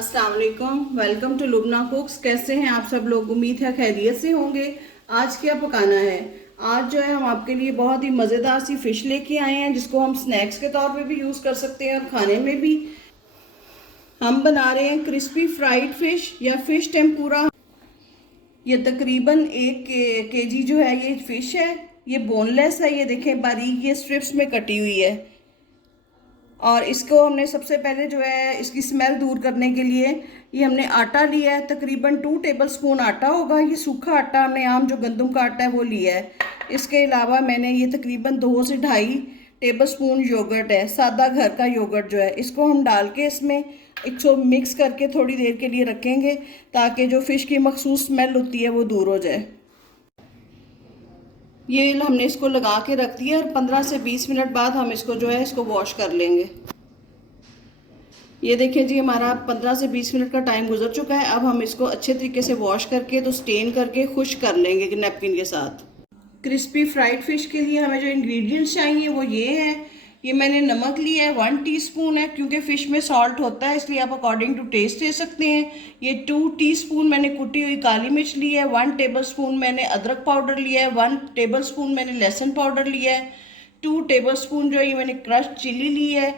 अस्सलाम वालेकुम, welcome to Lubna कुक्स। कैसे हैं आप सब लोग? उम्मीद है खैरियत से होंगे। आज क्या पकाना है? आज जो है हम आपके लिए बहुत ही मज़ेदार सी फ़िश लेके आए हैं जिसको हम स्नैक्स के तौर पे भी यूज़ कर सकते हैं और खाने में भी। हम बना रहे हैं क्रिस्पी फ्राइड फ़िश या फ़िश टेम्पुरा। ये तकरीबन 1 केजी जो है ये फ़िश है। ये बोनलेस है, ये देखें बारीक ये स्ट्रिप्स में कटी हुई है। और इसको हमने सबसे पहले जो है इसकी स्मेल दूर करने के लिए ये हमने आटा लिया है, तकरीबन 2 टेबलस्पून आटा होगा। ये सूखा आटा हमने आम जो गंदम का आटा है वो लिया है। इसके अलावा मैंने ये तकरीबन 2 से 2.5 टेबलस्पून योगर्ट है, सादा घर का योगर्ट जो है, इसको हम डाल के इसमें इसको मिक्स करके थोड़ी देर के लिए रखेंगे ताकि जो फ़िश की मखसूस स्मेल होती है वो दूर हो जाए। ये हमने इसको लगा के रख दिया और 15 से 20 मिनट बाद हम इसको जो है इसको वॉश कर लेंगे। ये देखें जी, हमारा 15 से 20 मिनट का टाइम गुजर चुका है। अब हम इसको अच्छे तरीके से वॉश करके तो स्टेन करके खुश्क कर लेंगे नैपकिन के साथ। क्रिस्पी फ्राइड फ़िश के लिए हमें जो इंग्रेडिएंट्स चाहिए वो ये है। ये मैंने नमक लिया है, 1 टीस्पून है, क्योंकि फ़िश में सॉल्ट होता है इसलिए आप अकॉर्डिंग टू टेस्ट ले सकते हैं। ये 2 टीस्पून मैंने कुटी हुई काली मिर्च ली है, 1 टेबलस्पून मैंने अदरक पाउडर लिया है, 1 टेबलस्पून मैंने लहसुन पाउडर लिया है, 2 टेबलस्पून जो है ये मैंने क्रश्ड चिली ली है,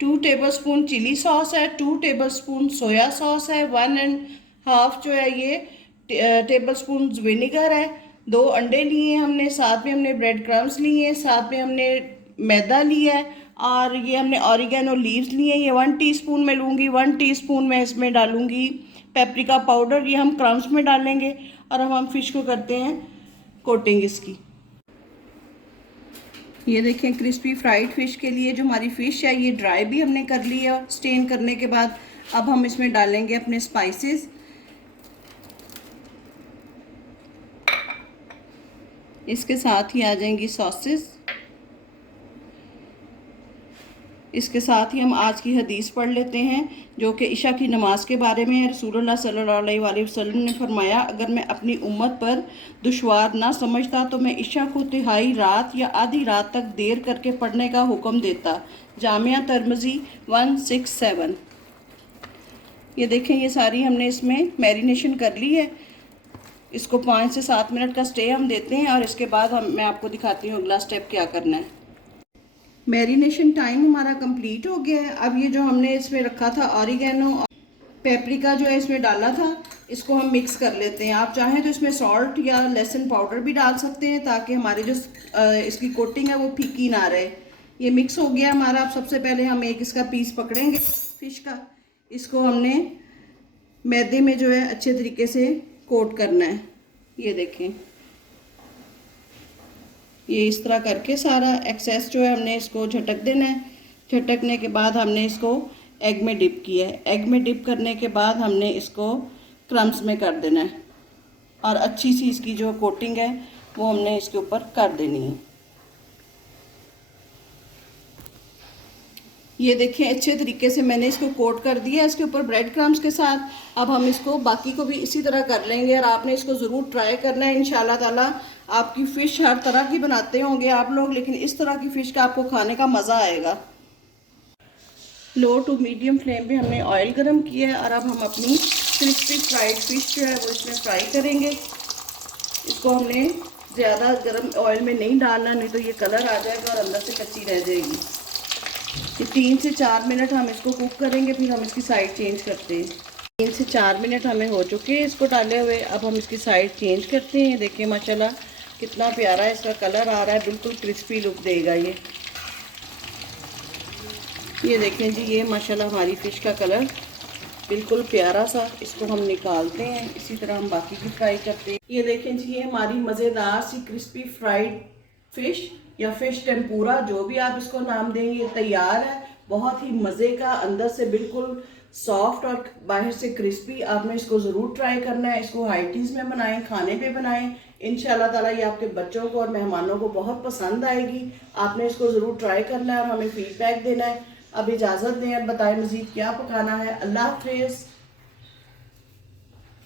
2 टेबलस्पून चिली सॉस है, 2 टेबलस्पून सोया सॉस है, 1.5 जो है ये टेबलस्पून विनेगर है, 2 अंडे लिए हैं हमने, साथ में हमने ब्रेड क्रम्स लिए हैं, साथ में हमने मैदा लिया है और ये हमने ऑरिगेनो लीव्स लिए हैं। ये 1 टीस्पून मैं लूँगी, 1 टीस्पून मैं इसमें डालूँगी पेपरिका पाउडर, ये हम क्रम्स में डालेंगे। और अब हम फिश को करते हैं कोटिंग इसकी। ये देखें, क्रिस्पी फ्राइड फ़िश के लिए जो हमारी फ़िश है ये ड्राई भी हमने कर ली है स्टेन करने के बाद। अब हम इसमें डालेंगे अपने स्पाइसेस। इसके साथ ही आ जाएंगी सॉसेस। इसके साथ ही हम आज की हदीस पढ़ लेते हैं जो कि इशा की नमाज के बारे में है। रसूलुल्लाह सल्लल्लाहु अलैहि वसल्लम ने फरमाया, अगर मैं अपनी उम्मत पर दुश्वार ना समझता तो मैं इशा को तिहाई रात या आधी रात तक देर करके पढ़ने का हुक्म देता। जामिया तिर्मिज़ी 167। ये देखें, ये सारी हमने इसमें मैरिनेशन कर ली है। इसको 5 से 7 मिनट का स्टे हम देते हैं और इसके बाद मैं आपको दिखाती हूँ अगला स्टेप क्या करना है। मैरिनेशन टाइम हमारा कंप्लीट हो गया है। अब ये जो हमने इसमें रखा था ऑरिगेनो और पेपरिका जो है इसमें डाला था, इसको हम मिक्स कर लेते हैं। आप चाहें तो इसमें सॉल्ट या लहसुन पाउडर भी डाल सकते हैं ताकि हमारी जो इसकी कोटिंग है वो फीकी ना रहे। ये मिक्स हो गया हमारा। अब सबसे पहले हम एक इसका पीस पकड़ेंगे फ़िश का। इसको हमने मैदे में जो है अच्छे तरीके से कोट करना है। ये देखें, ये इस तरह करके सारा एक्सेस जो है हमने इसको झटक देना है। झटकने के बाद हमने इसको एग में डिप किया है। एग में डिप करने के बाद हमने इसको क्रम्स में कर देना है और अच्छी सी इसकी जो कोटिंग है वो हमने इसके ऊपर कर देनी है। ये देखें, अच्छे तरीके से मैंने इसको कोट कर दिया है इसके ऊपर ब्रेड क्रम्स के साथ। अब हम इसको बाकी को भी इसी तरह कर लेंगे और आपने इसको ज़रूर ट्राई करना है। इंशाल्लाह ताला आपकी फ़िश हर तरह की बनाते होंगे आप लोग, लेकिन इस तरह की फ़िश का आपको खाने का मज़ा आएगा। लो टू मीडियम फ्लेम पे हमने ऑयल गरम किया है और अब हम अपनी क्रिस्पी फ्राइड फ़िश जो है वो इसमें फ्राई करेंगे। इसको हमने ज़्यादा गर्म ऑयल में नहीं डालना, नहीं तो ये कलर आ जाएगा और अंदर से कच्ची रह जाएगी। ये 3 से 4 मिनट हम इसको कुक करेंगे, फिर हम इसकी साइड चेंज करते हैं। 3 से 4 मिनट हमें हो चुके हैं इसको डाले हुए। अब हम इसकी साइड चेंज करते हैं। देखिए माशाल्लाह कितना प्यारा इसका कलर आ रहा है, बिल्कुल क्रिस्पी लुक देगा ये। ये देखें जी, ये माशाल्लाह हमारी फ़िश का कलर बिल्कुल प्यारा सा। इसको हम निकालते हैं, इसी तरह हम बाकी की फ्राई करते हैं। ये देखें जी, ये हमारी मज़ेदार सी क्रिस्पी फ्राइड फ़िश या फ़िश टेम्पुरा, जो भी आप इसको नाम देंगे, तैयार है। बहुत ही मज़े का, अंदर से बिल्कुल सॉफ्ट और बाहर से क्रिस्पी। आपने इसको ज़रूर ट्राई करना है। इसको हाइटीज़ में बनाएं, खाने पे बनाएं। इंशाल्लाह ताला ये आपके बच्चों को और मेहमानों को बहुत पसंद आएगी। आपने इसको ज़रूर ट्राई करना है और हमें फ़ीडबैक देना है। अब इजाज़त दें, अब बताएं मज़ीद क्या पकाना है। अल्लाह हाफ़िज़।